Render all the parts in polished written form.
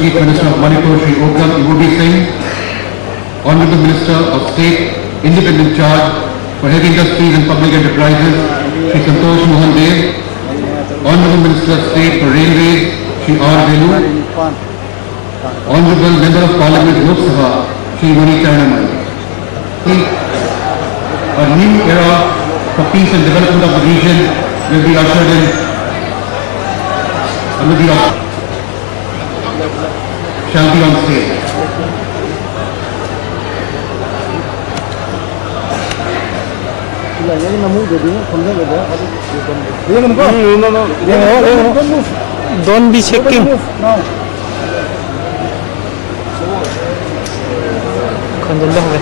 Chief Minister of Manipur, Shri Okam Iwobi Singh, Honorable Minister of State, Independent Charge for Heavy Industries and Public Enterprises, Shri Santosh Mohan Dev, Honorable Minister of State for Railways, Shri R. Venu, Honorable Member of Parliament, Lok Sabha, Shri Mani Charanamai. A new era for peace and development of the region will be ushered in under the shall be on stage. Don't be shaking. 건들려 왜?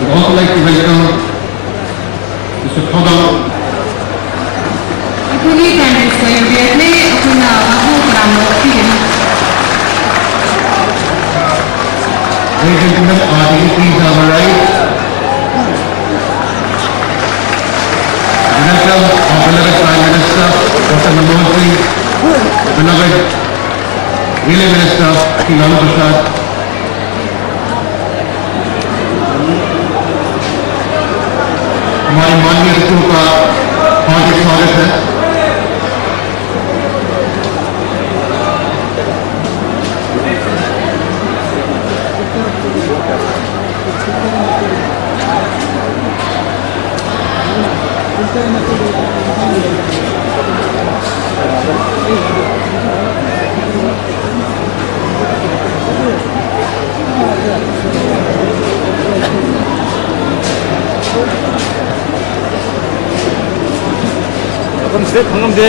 I'd also like to welcome Mr. Thoda. Ladies and gentlemen, please have a right. Welcome our beloved Prime Minister, Dr. Manmohan Singh, beloved Railway Minister, Shri Lalu Prasad. हमारे माननीय अतिथियों का हार्दिक स्वागत है। 방금 돼.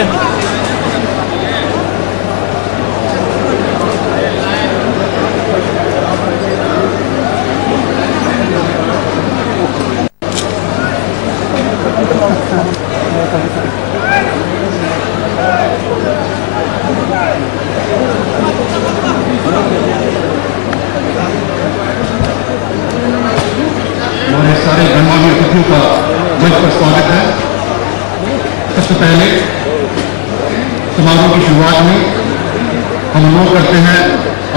हमारे सारे गणमान्य अतिथियों का मंच पर स्वागत है। सबसे पहले समारोह की शुरुआत में हम अनुरोध करते हैं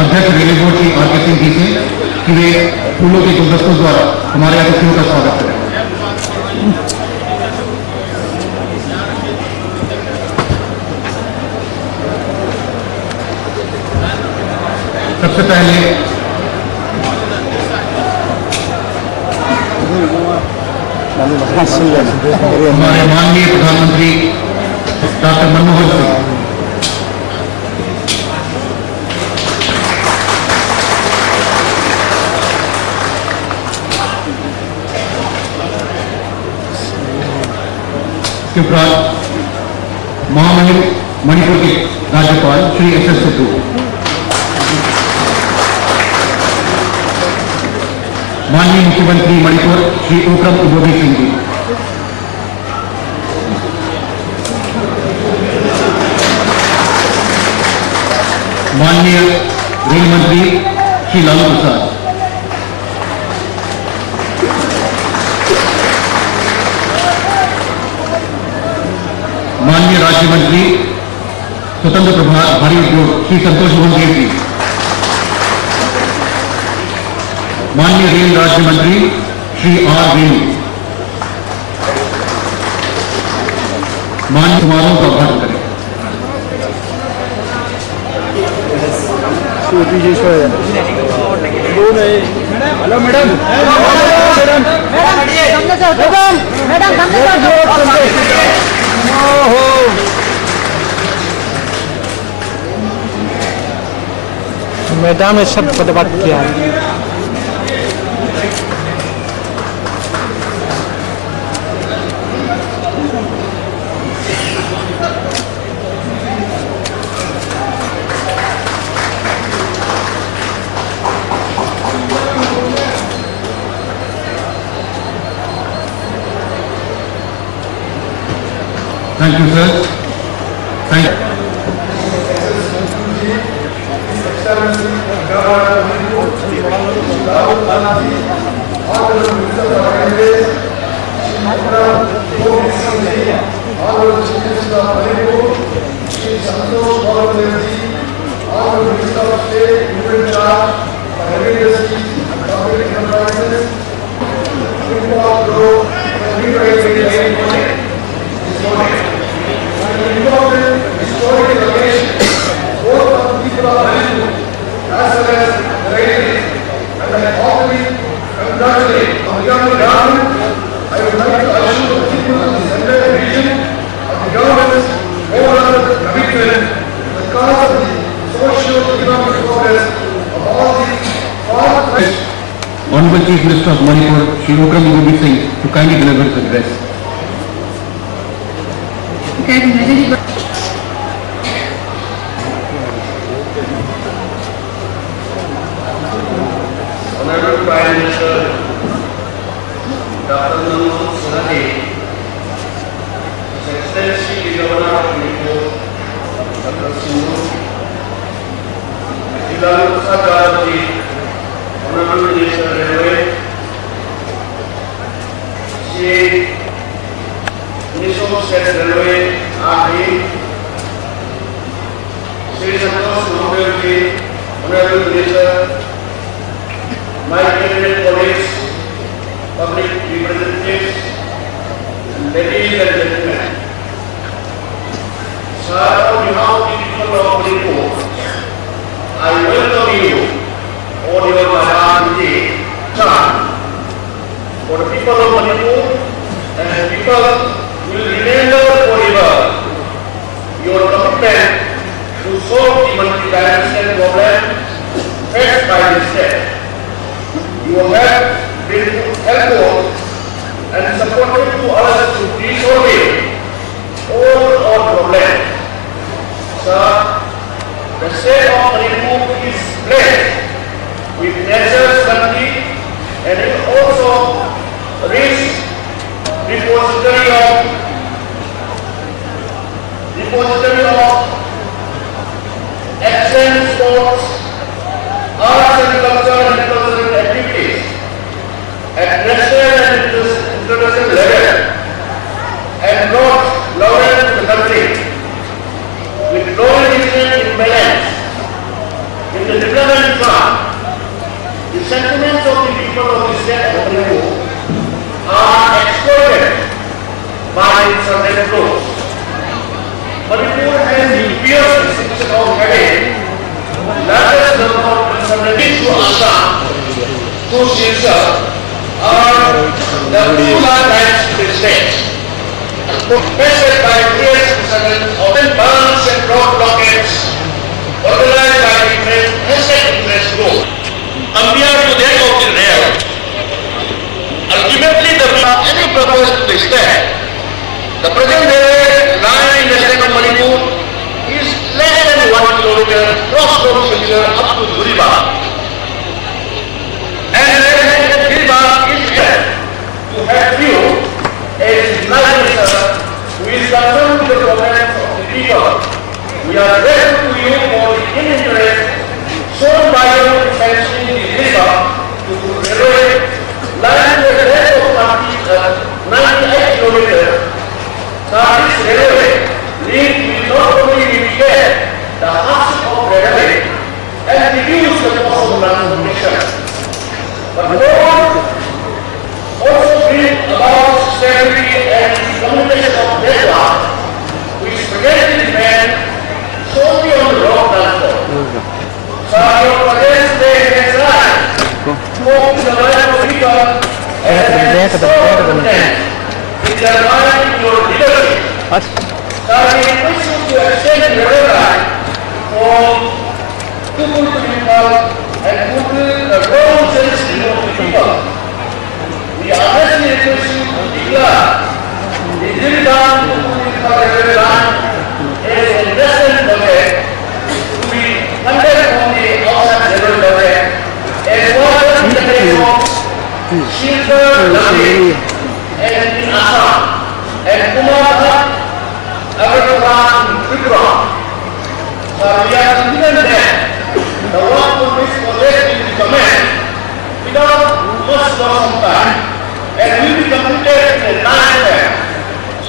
अध्यक्ष रेलवे बोर्ड की आर के सिंह जी से कि वे फूलों के गुलदस्तों द्वारा हमारे अतिथियों का स्वागत करें। सबसे पहले हमारे माननीय प्रधानमंत्री डॉक्टर मनमोहन सिंह, इसके उपरांत महामहिम मणिपुर के राज्यपाल श्री एस.एस. सिद्धू, माननीय मुख्यमंत्री मणिपुर श्री ओकम इवोबी सिंह जी, माननीय रेल मंत्री श्री लालू प्रसाद, माननीय राज्य मंत्री स्वतंत्र प्रभार भारी उद्योग श्री संतोष मोहन देव जी, माननीय रेल राज्य मंत्री श्री आर वेणु, माननीय समारोह का उद्घाटन करें। 그 뒤에 쉬어야 돼. हेलो मैडम मैडम ने सब बर्बाद किया है। Thank you, sir. Thank you. Honorable Chief Minister of Manipur, Shri Ukram Gobind Singh, to kindly deliver his address. Honorable Prime Minister Dr. Manmohan Singh, His Excellency the Governor of Manipur, Dr. Singh, Lalu Prasad Yadav, Honorable Minister Railway, Shri Minister State Railway, RD, Shri Santosh Mahadev, Honorable Minister, my cabinet colleagues, public representatives, ladies and gentlemen, sir, on behalf of the people of Manipur, I welcome you on your Maharaj Chant. For the people of Manipur and people will remember forever your commitment to solve the multi-dimensional problem faced by the state. You have been helpful and supportive to us to resolve all our problems. Sir, the state of Manipur is blessed with nature's bounty and is also rich repository of excellent sports, arts and culture and cultural activities at national and international level, and brought laureate to the country with growing interest in balance. In the development plan, the sentiments of the people of the state of Manipur are exploited by certain groups. Manipur has the fierce distinction of having largest number of representatives to Assam, to Silchar, are the two large lines to the state, measured by fierce descendants of burns and road blockades, organized by different interest groups. Compared to that of the rail, ultimately any purpose to the state, the present railway line in the state of Manipur is less than 1 kilometer cross-road Silchar up to Duriba. And Duriba is here to help you as Prime Minister who is concerned with the problems of the people. We are grateful to you for the keen interest shown by you in sanctioning the Duriba to railway line with a length of 98 kilometers. This railway link will not only repair the hubs of railway and reduce the cost of transportation, but also bring about stability and communication of network, which prevent the demand solely on the road transport. So your presence today has right. Back दो in their mind your leadership. बस So we wish you to extend your life from people to people and fulfill the whole sensitivity of the people. We honestly request you to declare the Ziridan to people every land as a investment project to be funded from the outside level project as well as the case of Shilpa Lami and in Assam and Kumar Agartala in Tripura. So we are confident that the work of this project will be commenced without much loss of time and will be completed in a time frame.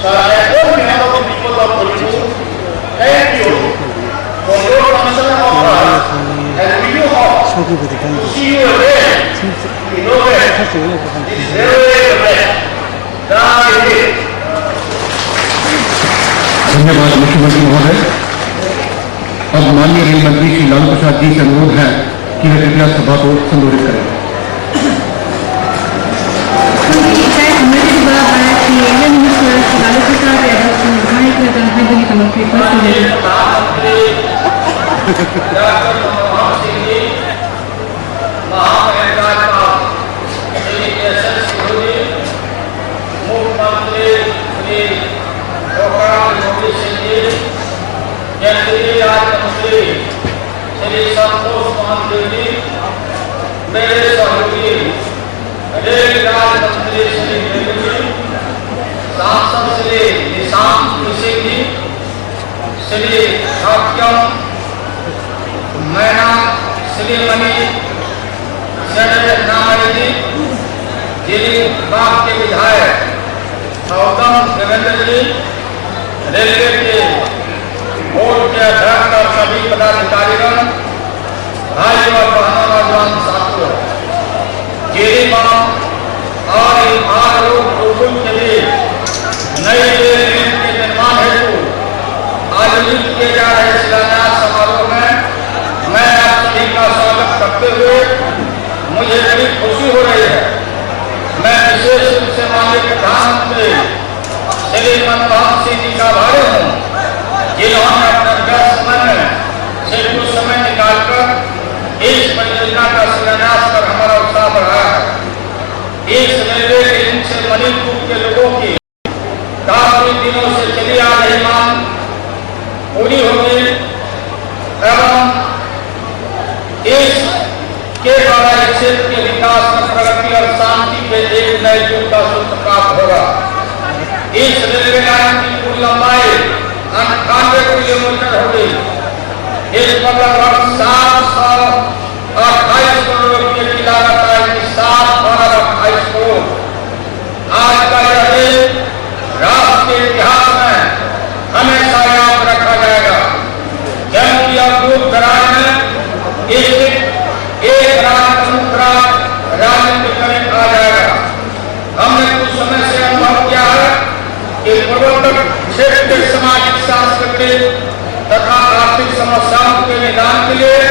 So I on behalf of the people of Purdu, thank you for your concern of us and we do hope to see you again. We know that this is very best. धन्यवाद मुख्यमंत्री महोदय। अब माननीय rail मंत्री श्री लालू प्रसाद जी से अनुरोध है कि वे कृपया सभा को संबोधित करें। केंद्रीय राज्य मंत्री श्री संतोष महादेव जी, मेरे सहयोगी रेल राज्य मंत्री श्री देवी जी, सांसद श्री निशांत सिंह जी, श्री सत्यम मैना, श्रीमणि नारायण जी, जिलीबाग के विधायक गौतम देवेंद्र जी, रेलवे के बोर्ड के अध्यक्ष और सभी पदाधिकारीगण, भाइयों और बहनों, नौजवान साथियों, जिलीबाग और इम्फाल रोड के लिए नई रेल लाइन के निर्माण हेतु आयोजित किए जा रहे शिलान्यास समारोह में मैं आप सभी का स्वागत करते हुए मुझे बड़ी खुशी हो रही है। मैं विशेष रूप से माननीय प्रधानमंत्री श्री मनमोहन सिंह जी का आभारी हूँ, जिन्होंने अपने व्यस्त समय में से कुछ समय निकालकर इस परियोजना का शिलान्यास कर हमारा उत्साह बढ़ाया है। इस रेलवे लाइन से मणिपुर के लोगों की काफी दिनों से चली आ रही मांग पूरी होगी एवं इसके द्वारा इस क्षेत्र के विकास में प्रगति और शांति के एक नए युग का सूत्रपात होगा। इस रेलवे लाइन की कुल लंबाई 98 किलोमीटर होगी। इस पर लगभग 728 करोड़ रुपये की लागत आएगी। 728 करोड़। आज का यह दिन राष्ट्र के इतिहास में हमेशा याद रखा जाएगा, क्योंकि अब दूर दराज में एक राजनीति करीब आ जाएगा। हमने कुछ समय से अनुभव किया है कि पूर्वोत्तर क्षेत्र के सामाजिक, सांस्कृतिक तथा आर्थिक समस्याओं के निदान के लिए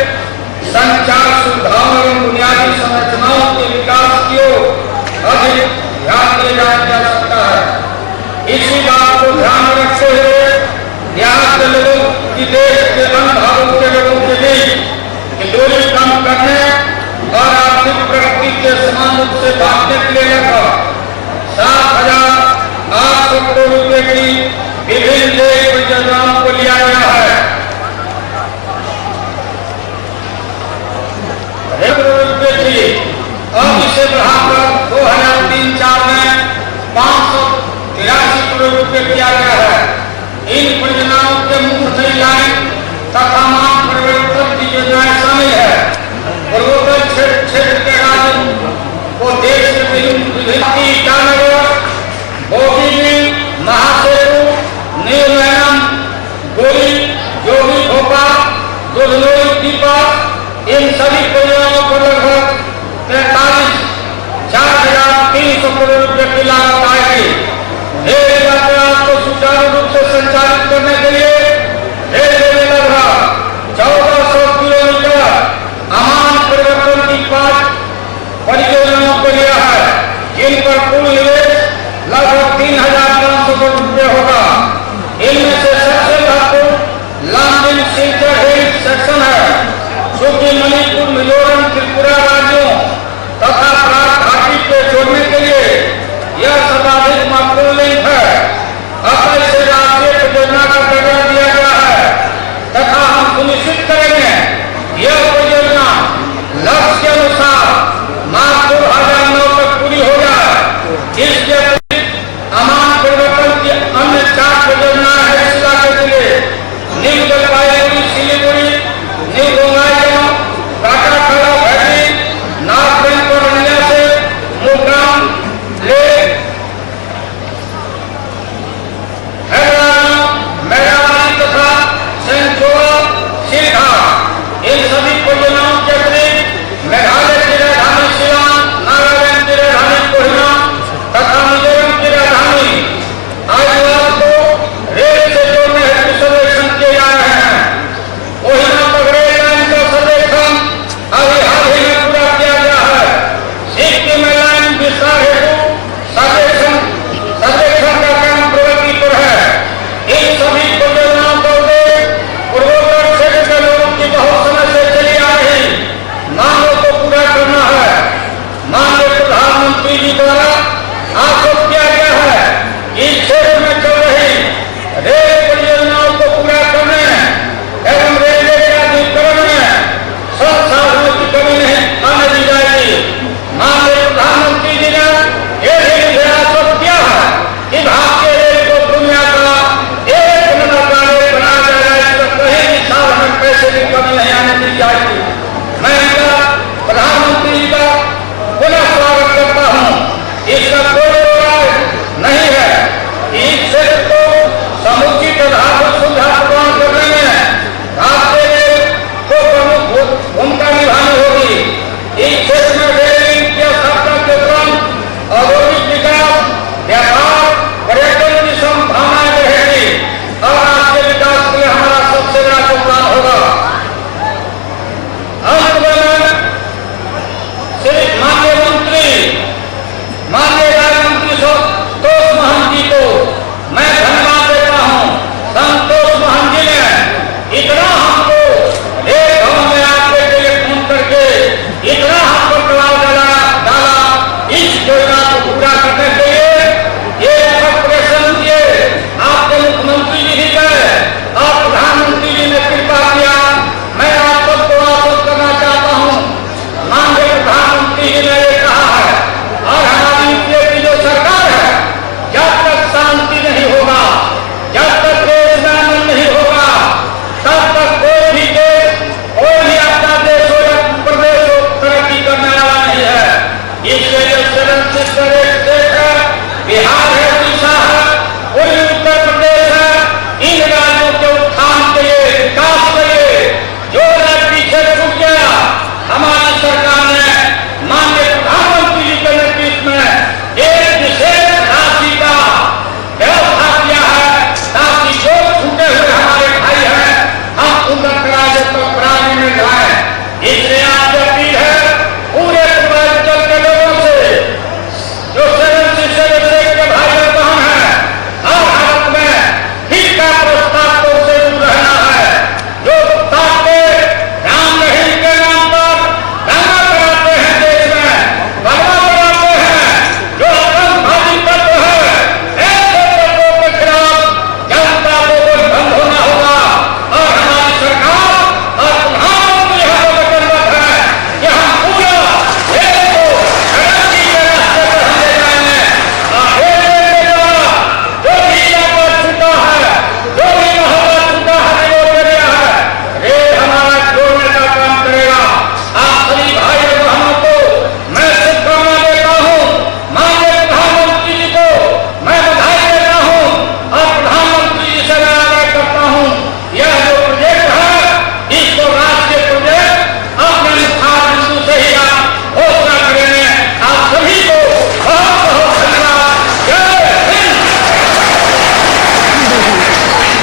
संचार सुविधाओं एवं बुनियादी संरचनाओं के विकास की ओर अधिक ध्यान दिया जा सकता है। इसी बात को ध्यान में रखते हुए यहाँ के लोगों की, देश के अन्य भागों के लोगों के बीच दूरी कम करने और आर्थिक प्रगति के समान रूप से बांटने के लिए लगभग 7,800 करोड़ रुपए की विभिन्न रेल परियोजनाओं को लिया गया है। रुपए थी, अब इसे बढ़ाकर 2003-04 में 583 करोड़ रुपए किया गया है। इन परियोजनाओं के मुख्य नई लाइन तथा मांग परिवर्तन की योजनाएं शामिल है। पूर्वोत्तर क्षेत्र के राज्यों को देश के विभिन्न ईटानगर, बोगीबील, महासेतु, नीलमैनम, गोरी, जोगी भोपा, दुधनोई दीपा, इन सभी परियोजनाओं को लगभग 4,300 करोड़ रुपए की लागत आएगी। रेल यातायात को सुचारू रूप से संचालित करने के लिए रेलवे ने लगभग 1400 किलोमीटर अमान परिवर्तन की 5 परियोजनाओं को लिया है, जिन पर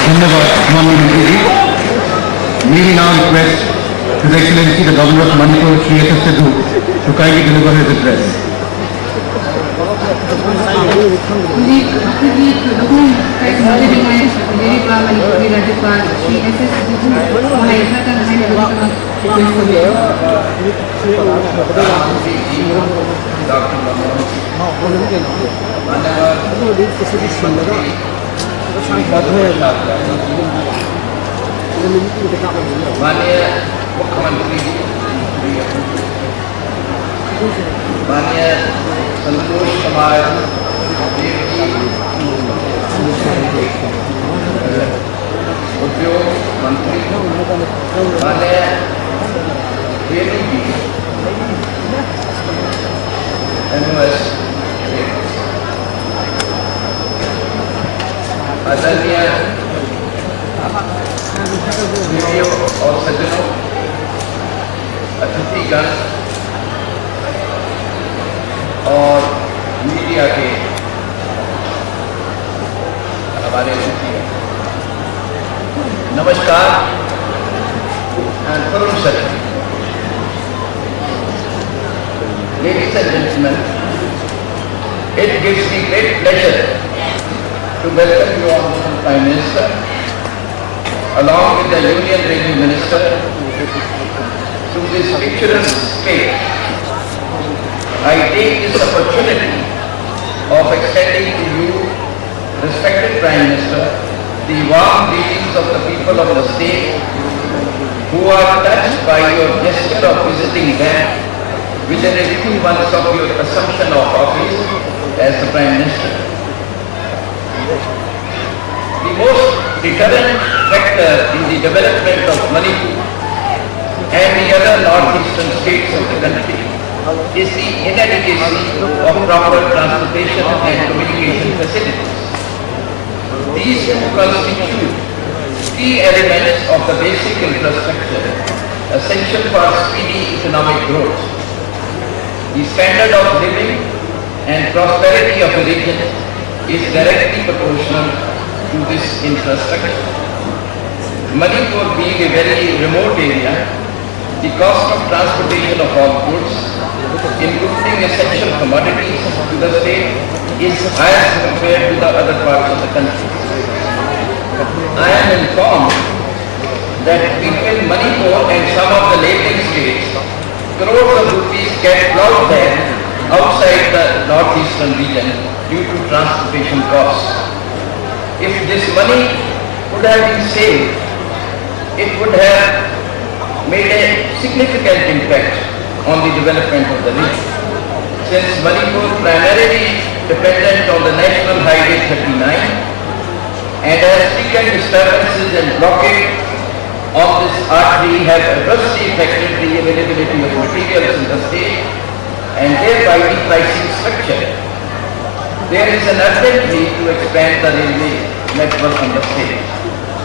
धन्यवाद माननीय मंत्री जी। May now request His Excellency the Governor of Manipur, Shri S.S. Sidhu, to kindly deliver his address. राज्यपाल श्री एस.एस. माननीय मुख्यमंत्री माननीय संतोष कुमार उद्योग मंत्री माननीय वेणु जी एमओएस आदरणीय वीडियो और सज्जनों, अतिथिगण और मीडिया के हमारे अतिथि, नमस्कार and Varun sir. Ladies and gentlemen, it gives me great pleasure to welcome you all, Prime Minister, along with the Union Revenue Minister, to this picturesque state. I take this opportunity of extending to you, respected Prime Minister, the warm greetings of the people of the state who are touched by your gesture of visiting them within a few months of your assumption of office as the Prime Minister. The most deterrent factor in the development of Manipur and the other northeastern states of the country is the inadequacy of proper transportation and communication facilities. These two constitute key elements of the basic infrastructure essential for speedy economic growth. The standard of living and prosperity of a region is directly proportional to this infrastructure. Manipur being a very remote area, the cost of transportation of all goods, including essential commodities to the state, is higher compared to the other parts of the country. I am informed that between Manipur and some of the neighboring states, crores of rupees get plowed there outside the northeastern region due to transportation costs. If this money could have been saved, it would have made a significant impact on the development of the region. Since Manipur primarily dependent on the National Highway 39 and as frequent disturbances and blockade on this artery have adversely affected the availability of materials in the state and thereby the pricing structure, there is an urgent need to expand the railway network in the state.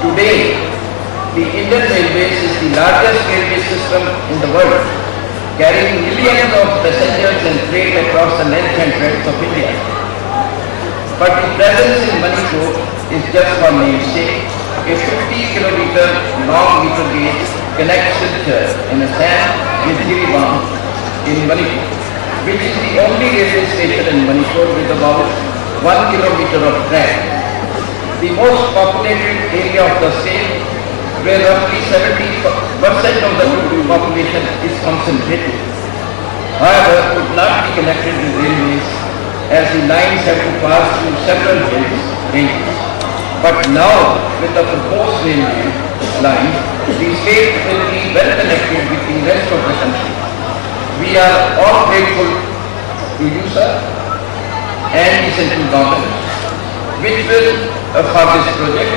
Today, the Indian Railways is the largest railway system in the world, carrying millions of passengers and freight across the length and breadth of India. But the presence in Manipur is just for namesake. A 50-kilometer long meter gauge connects Silchar in Assam with Jiribam in Manipur, which is the only railway station in Manipur with about 1 kilometer of track. The most populated area of the state, where roughly 70% of the total population is concentrated, however, could not be connected with railways as the lines have to pass through several ranges. But now, with the proposed railway line, the state will be well connected with the rest of the country. We are all grateful to you, sir, and the central government, for this project,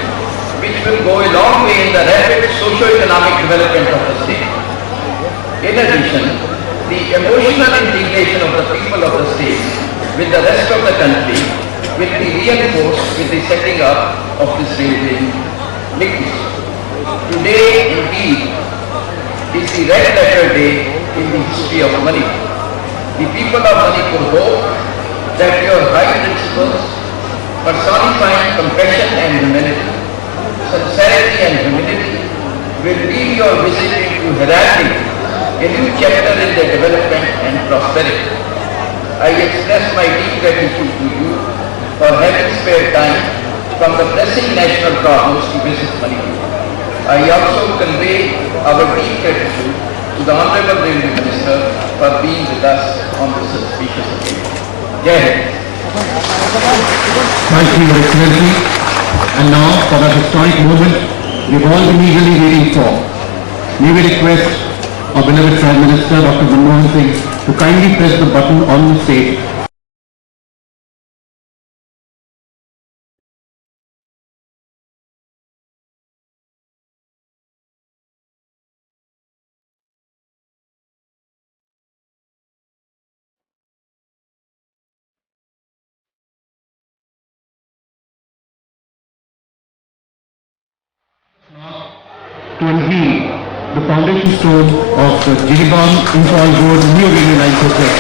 which will go a long way in the rapid socio-economic development of the state. In addition, the emotional integration of the people of the state with the rest of the country will be reinforced with the setting up of this railway linkage. Today, indeed, is the red letter day in the history of Manipur. The people of Manipur hope that your high principles, personifying compassion and humanity, such will lead your visit into heralding a new chapter in their development and prosperity. I express my deep gratitude to you for having spared time from the pressing national problems to visit Manipur. I also convey our deep gratitude to the Honorable Railway Minister for being with us on this auspicious occasion. Jai Hind. Thank you, Your Excellency. And now, for that historic moment we've all been eagerly waiting for, may we request our beloved Prime Minister, Dr. Manmohan Singh, to kindly press the button on the stage. To unveil the foundation stone of the Jiribam Imphal Road New Railway Line project.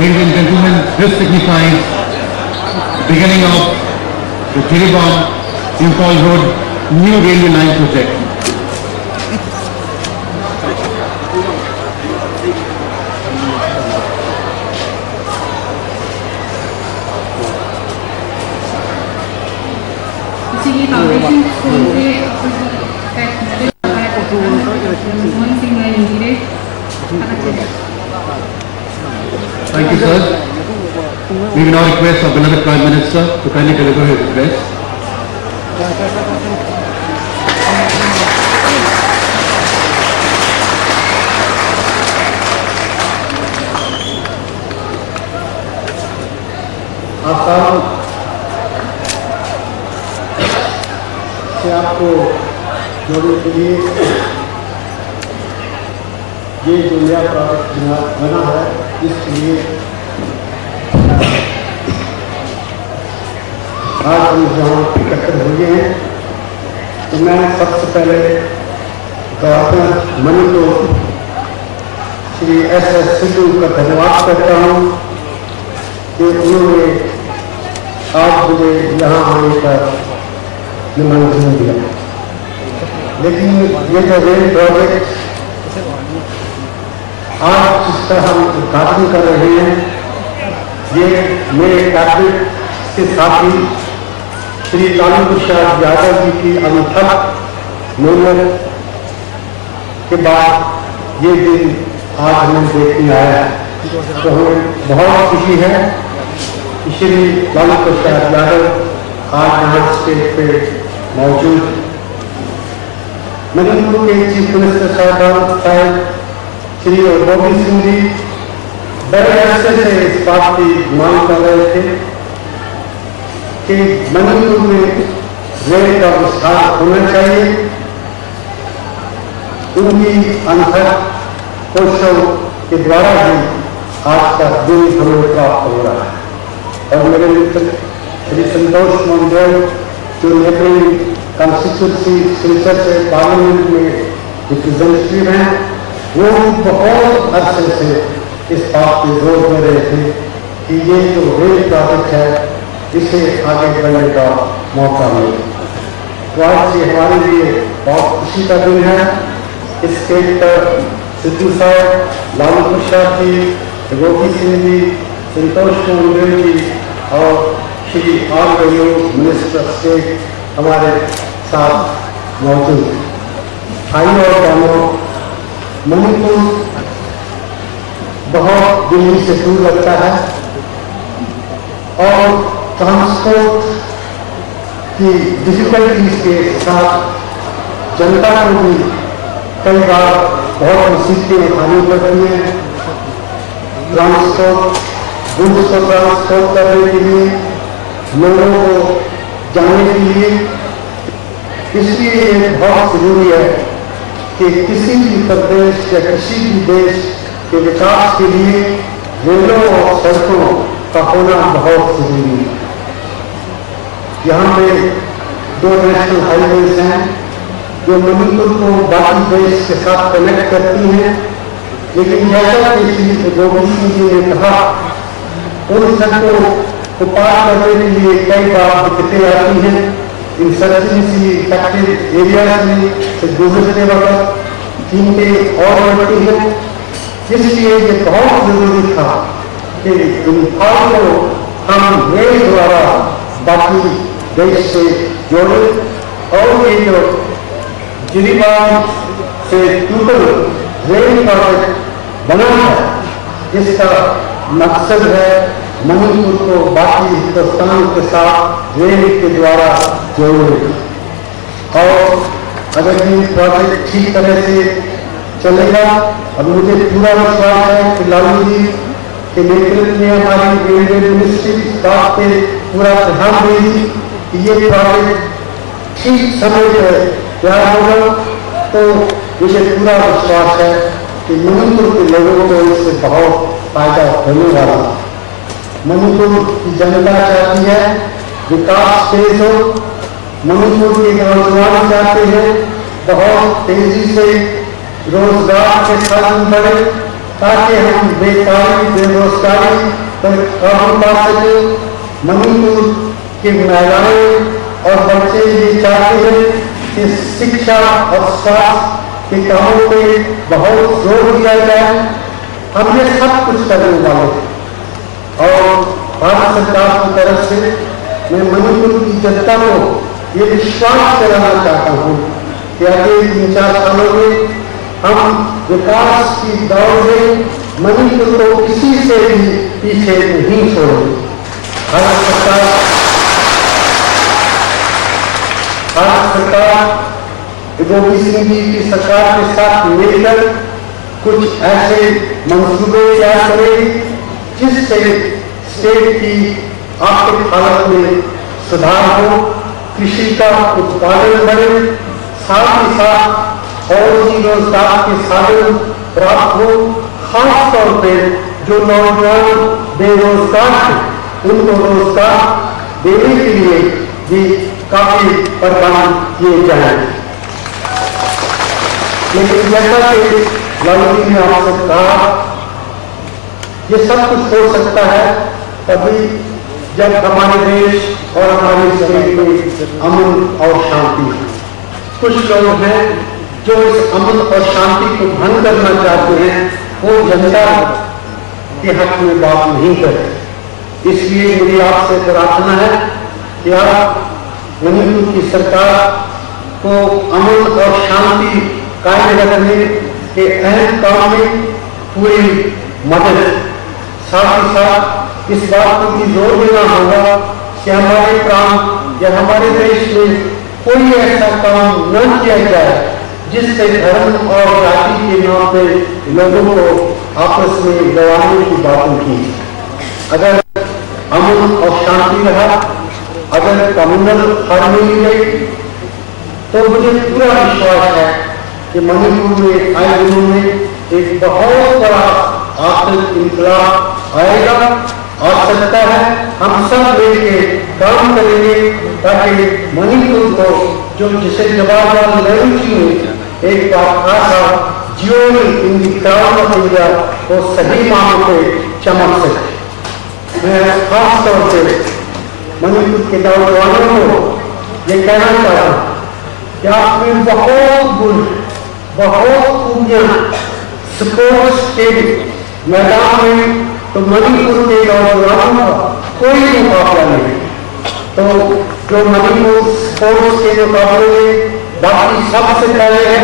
Ladies and gentlemen, this signifies the beginning of the Jiribam Imphal Road New Railway Line project. ये foundation school से Manmohan Singh इंजीरे Thank you, sir. We will now request our beloved Prime Minister to kindly deliver his address. Assam से आपको जोड़ने के लिए ये जो नया प्रोजेक्ट बना है, इसके लिए आज हम जहाँ इकट्ठे हुए हैं, तो मैं सबसे पहले गवर्नर मणिपुर श्री S.S. सिद्धू का धन्यवाद करता हूँ कि उन्होंने आज मुझे यहाँ आने का निमंत्रण दिया। लेकिन ये जो रेल प्रोजेक्ट आज जिसका हम उद्घाटन कर रहे हैं, ये मेरे कैबिनेट के साथी श्री लालू प्रसाद यादव जी की अनथक मेहनत के बाद ये दिन आज हमें देखने आया है। तो हमें बहुत खुशी है कि श्री लालू प्रसाद यादव आज यहाँ स्टेज पे मौजूद। मणिपुर के चीफ मिनिस्टर साहब श्री गोविंद सिंह जी बड़े अरसे से इस बात की मांग कर रहे थे कि मणिपुर में रेल का विस्तार होना चाहिए। उनकी अनथक कोशिशों के द्वारा ही आज का दिन हमें प्राप्त हो रहा है। और मेरे मित्र श्री संतोष मोहन जो नेबरिंग कंस्टिट्यूंसी सिलसिले से पार्लियामेंट में रिप्रेजेंटेटिव हैं, वो बहुत अरसे से इस बात पे जोर दे रहे थे कि ये जो रेल प्रोजेक्ट है, इसे आगे बढ़ने का मौका मिले। तो आज ये हमारे लिए बहुत खुशी का दिन है। इस स्टेज पर सिद्धू साहब, लालू प्रसाद जी, गोविंद सिंह जी, संतोष मोहन जी और श्री R.W. मिनिस्टर स्टेट हमारे साथ मौजूद। भाइयों और बहनों, मणिपुर बहुत दिल्ली से दूर लगता है और ट्रांसपोर्ट की डिफिकल्टीज के साथ जनता को भी कई बार बहुत मुसीबतें उठानी पड़ती हैं। ट्रांसपोर्ट गुड्स को ट्रांसपोर्ट करने के लिए, लोगों को जाने के लिए, इसलिए ये बहुत जरूरी है कि किसी भी प्रदेश या किसी भी देश के विकास के लिए रेलों और सड़कों का होना बहुत जरूरी है। यहाँ पे 2 नेशनल हाईवेज हैं, जो मणिपुर को बाकी देश के साथ कनेक्ट करती हैं। लेकिन जैसा कि श्री गोविंद सिंह जी ने कहा, उन सड़कों को पार करने के लिए कई बार दिक्कतें आती हैं। इंसर्जेंसी इफेक्टेड एरियाज में से गुजरने वक्त कीमतें और बढ़ती हैं। इसलिए ये बहुत जरूरी था कि इम्फाल को हम रेल द्वारा बाकी देश से जोड़े और ये जो जिरीबाग से टूटल रेल प्रोजेक्ट बना है, जिसका मकसद है मणिपुर को बाकी हिंदुस्तान के साथ रेल के द्वारा जोड़ने। और अगर ये प्रोजेक्ट ठीक तरह से चलेगा, अब मुझे पूरा विश्वास है कि लालू जी के नेतृत्व में हमारी रेलवे मिनिस्ट्री इस बात पे पूरा ध्यान देगी कि ये प्रोजेक्ट ठीक समय पर तैयार होगा। तो मुझे पूरा विश्वास है कि मणिपुर के लोगों को इससे बहुत फायदा होने वाला। मणिपुर की जनता चाहती है विकास तेज हो, मणिपुर के नौजवान चाहते हैं बहुत तेजी से रोजगार के साधन बढ़े, ताकि हम बेकारी बेरोजगारी पर काबू पा सके। मणिपुर के महिलाएं और बच्चे ये चाहते हैं कि शिक्षा और स्वास्थ्य के कामों पे बहुत जोर दिया जाए। हम ये सब कुछ करने वाले हैं और भारत सरकार की तरफ से मैं मणिपुर की जनता को ये विश्वास कराना चाहता हूँ कि अगले 3-4 सालों में हम विकास की दौड़ में मणिपुर को किसी से भी पीछे नहीं छोड़ेंगे। भारत सरकार गोविंद सिंह जी की सरकार के साथ मिलकर कुछ ऐसे मंसूबे तैयार करेगी जिससे स्टेट की आर्थिक हालत में सुधार हो, कृषि का उत्पादन बढ़े, साथ ही साथ और भी रोजगार के साधन प्राप्त हो। खास तौर पे जो नौजवान बेरोजगार थे उनको रोजगार देने के लिए भी काफी प्रबंध किए जाए। लेकिन जैसा कि लालू जी ने आपसे कहा, ये सब कुछ हो सकता है तभी जब हमारे देश और हमारे स्टेट में अमन और शांति है। कुछ लोग हैं जो इस अमन और शांति को भंग करना चाहते हैं, वो जनता के हक में बात नहीं करते। इसलिए मेरी आपसे प्रार्थना है कि आप मणिपुर की सरकार को अमन और शांति कायम रखने के अहम काम में पूरी मदद, साथ ही साथ इस बात को भी जोर देना होगा कि हमारे प्रांत या हमारे देश में कोई ऐसा काम न किया जाए जिससे धर्म और जाति के नाम पे लोगों को आपस में लड़ाने की बातें की। अगर अमन और शांति रहा, अगर कम्युनल हार्मनी रही, तो मुझे पूरा विश्वास है कि मणिपुर में आए दिनों में एक बहुत बड़ा आर्थिक इंकलाब आएगा। आ सकता है हम सब मिलके काम करेंगे ताकि मणिपुर को जो जिसे जवाहरलाल नेहरू जी ने एक बार कहा था, ज्योति in the crown of India, वो सही मांगों पे चमक सके। मैं खास तौर से मणिपुर के नौजवानों को ये कहना चाहता हूँ कि आप में बहुत गुण, बहुत खूबियां स्पोर्ट्स के मैदान में, तो मणिपुर के नौजवानों का कोई मुकाबला नहीं। तो जो मणिपुर स्पोर्ट्स के मुकाबले में बाकी सबसे पहले है,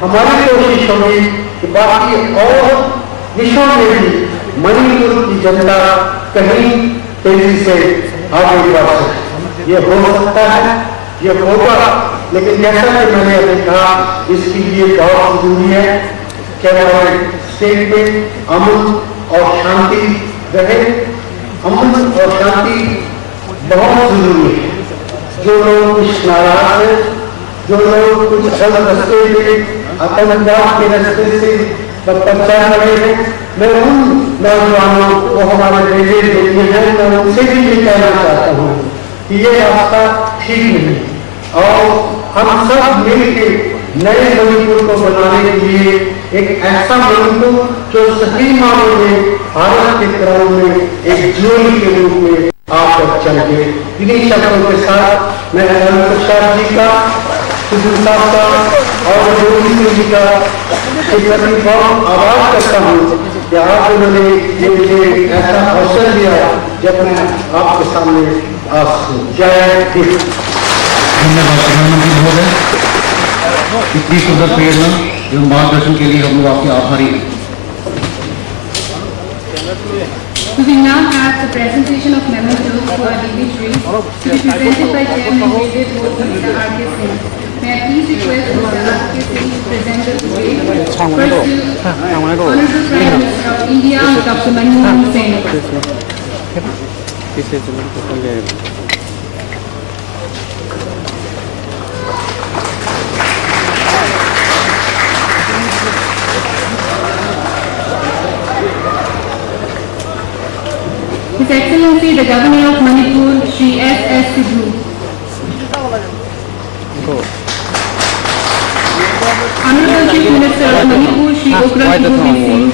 हमारी कोशिश होगी कि बाकी और विषयों में भी मणिपुर की जनता कहीं तेजी से आगे बढ़ सके। ये हो सकता है, ये होगा, लेकिन जैसा कि मैंने अभी कहा, इसके लिए बहुत जरूरी है कि हमारे स्टेट में अमन और शांति रहे। अमन और शांति बहुत जरूरी है। जो लोग कुछ नाराज हैं, जो लोग कुछ गलत रास्ते में आतंकवाद के रास्ते से चल रहे हैं, मैं उन नौजवानों को हमारे बेटे बेटियां हैं, मैं उनसे भी ये कहना चाहता हूँ कि ये रास्ता ठीक नहीं, और हम सब मिलकर नए मणिपुर को बनाने के लिए एक ऐसा मणिपुर जो सही मानों में भारत के क्रम में एक ज्योति के रूप में आकर चले। इन्हीं शब्दों के साथ मैं अनंत प्रसाद जी का, सिद्धू साहब का और जोगी सिंह जी का प्रति बहुत आभार करता हूँ कि आज उन्होंने ये मुझे ऐसा अवसर दिया जब मैं आपके सामने आ सकूं। जय हिंद। धन्यवाद प्रधानमंत्री महोदय, इतनी सुंदर प्रेरणा एवं मार्गदर्शन के लिए हम लोग आपके आभारी हैं। We will now have the presentation of mementos to our dignitaries to be presented by Chairman David Board, Mr. R.K. Singh. May I please request Mr. R.K. Singh to present the bouquet. First to Honorable Prime Minister of India, Dr. Manmohan Singh. His Excellency the Governor of Manipur, Shri S.S. Sidhu. Honorable Chief Minister of Manipur, Shri Okra Tibuki Singh.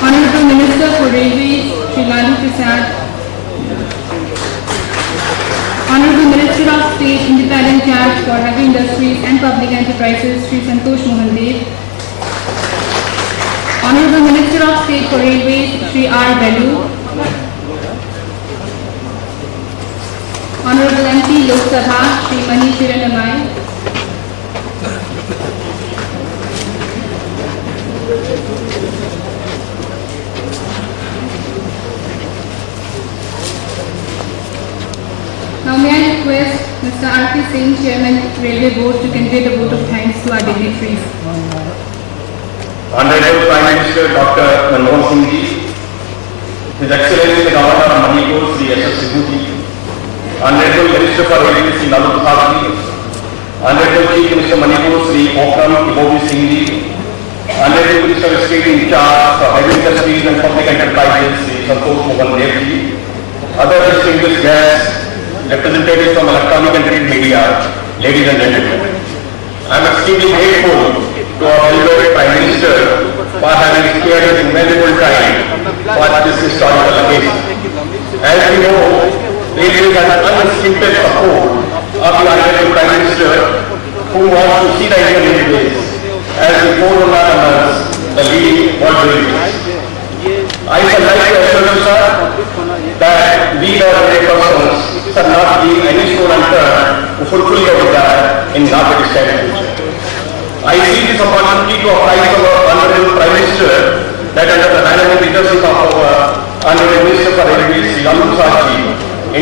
Honorable Minister for Railways, Shri Lalu Prasad. Honorable Minister of State Independent Charge for Heavy Industries and Public Enterprises, Shri Santosh Mohan Dev. Honorable Minister of State for Railways, Shri R. Bellu. Honorable MP Lok Sabha, Shri Mani Chiranamai. Now may I request Mr. R.K. Singh, Chairman Railway Board, to convey the vote of thanks to our dignitaries. Honorable Prime Minister Dr. Manmohan Singh ji, His Excellency the Governor of Manipur, Sri S.S. Sidhu ji, Honorable Minister for Railways, Sri Lalu Prasad ji, Honorable Chief Minister Manipur, Sri Okra Tibuki Singh ji, Honorable Minister of State in Charge for Heavy Industries and Public Enterprises, Sri Santosh Mohan Dev ji, other distinguished guests, representatives from electronic and print media, ladies and gentlemen. I am extremely grateful to our beloved Prime Minister for having spared his invaluable time for this historical occasion. As we know, Railways has an unstinted support of the Honorable Prime Minister, who wants to see the Indian Railways as the forerunners, the leading world railways. I shall like to assure you, sir, that we the railway persons shall not leave any stone unturned to fulfill your desire in not a distant future. I see this opportunity to apprise our Honorable Prime Minister that under the dynamic leadership of our Honorable Minister for Railways, Sri Lalu Prasad ji,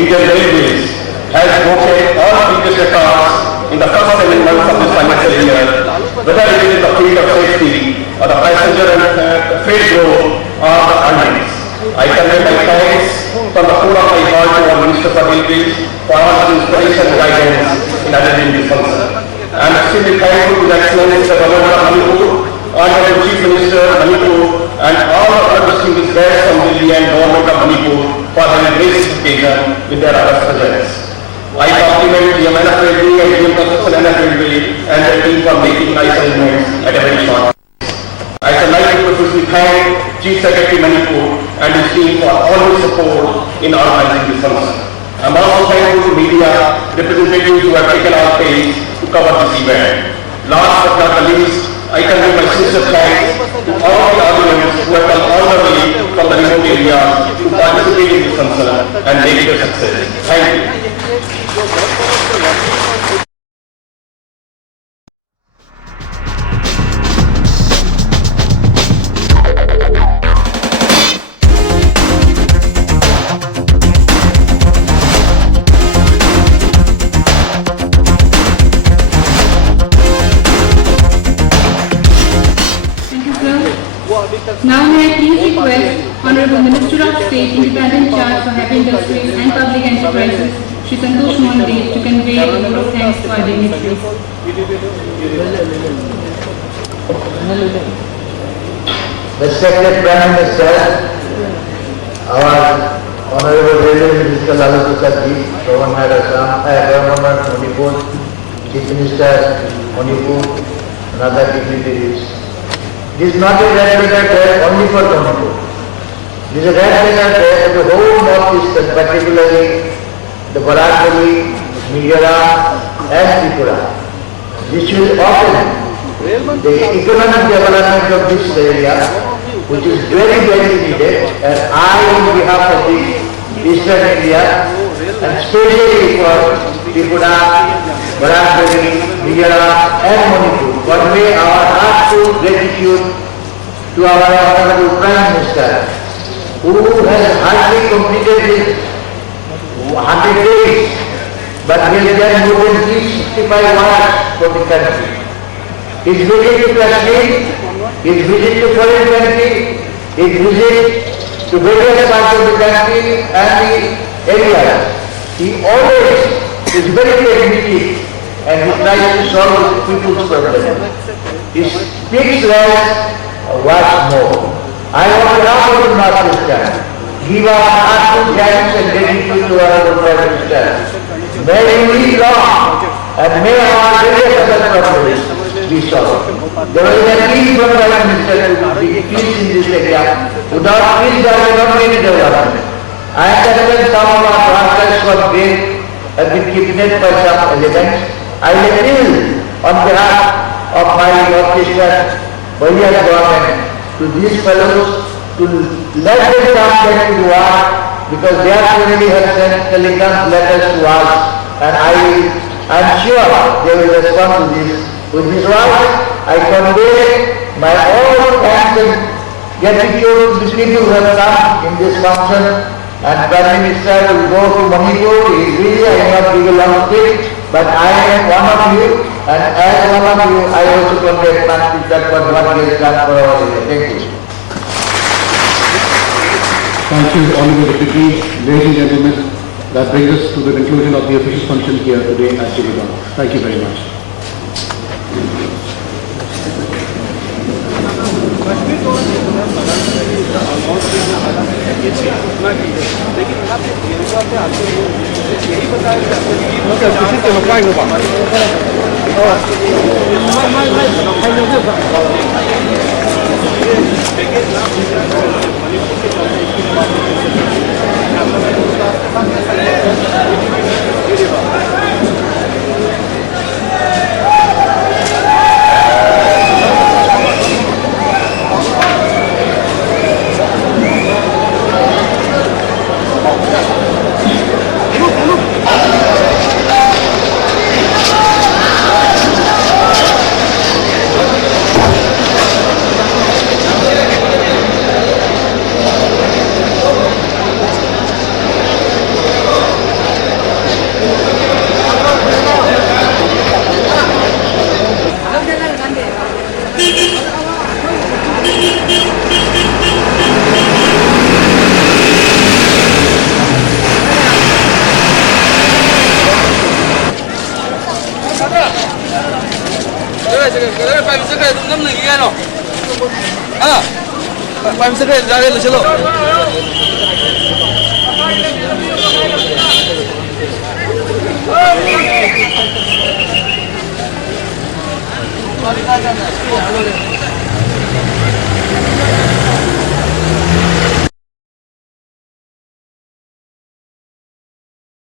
Indian Railways has broken all previous records in the first 7 months of this financial year, whether it is in the field of safety or the passenger and freight growth or the earnings. I convey my thanks from the core of my heart to our Minister for Railways for all his inspiration and guidance in attending this function. I am extremely thankful to the Excellency the Governor of Manipur, Honorable Chief Minister of Manipur, and all the other distinguished guests from Delhi and Government of Manipur for having graced this occasion with their august presence. I compliment the MNF Railway and GM Construction NF Railway and their team for making nice arrangements at a very short notice. I should like to profusely thank Chief Secretary Manipur and his team for all his support in organizing this function. I am also thankful to media representatives who have taken our pains to cover this event. Last but not the least, I convey my sincere thanks to all the audience who have come all the way from the remote areas to participate in this function and make it a success. Thank you. Now may I please request Honorable Minister of State Independent Charge for Heavy Industries and Public Enterprises, Shri Santosh Mohan Dev, to convey a vote of thanks to our dignitaries. Respected Prime Minister, our Honorable Railway Minister Lalu Prasad ji, Governor of Manipur, Chief Minister in Manipur and other dignitaries. This is not a red letter day only for Manipur. This is a red letter day for the whole northeastern, particularly the Barakali, Mizoram and Tripura. This will open the economic development of this area, which is very, very needed, and I, on behalf of the Eastern India, and especially for Tripura, Barakali, Mizoram and Manipur, convey our heartfelt gratitude to our Honorable Prime Minister, who has hardly completed his 100 days, but he has done more than 365 works for the country. His visit to Kashmir, his visit to foreign country, his visit to various parts of the country and the areas, he always is very pragmatic and he tries to solve people's problems. He speaks less, works more. I on behalf of the Northeastern give our heartfelt thanks and gratitude to our Prime Minister. May he live long and may our various other problems be solved. There was an appeal from Prime Minister to be peace in this area. Without peace there will not be any development. I understand some of our brothers who have been kidnapped by some elements. I appeal on behalf of my Northeastern Bhaiyas government to these fellows to let them come back to work, because they have already have sent telegram letters to us, and I am sure they will respond to this. With this word, I convey my all thanks and gratitude to the people who have come in this function, and Prime Minister will go to Manipur. He is really, I cannot give a long speech, but I am one of you, and as one of you, I also convey thanks for what he has done for our area. Thank you. Thank you, Honorable Deputy. Ladies and gentlemen, that brings us to the conclusion of the official function here today at Chirigaon. Thank you very much. चलो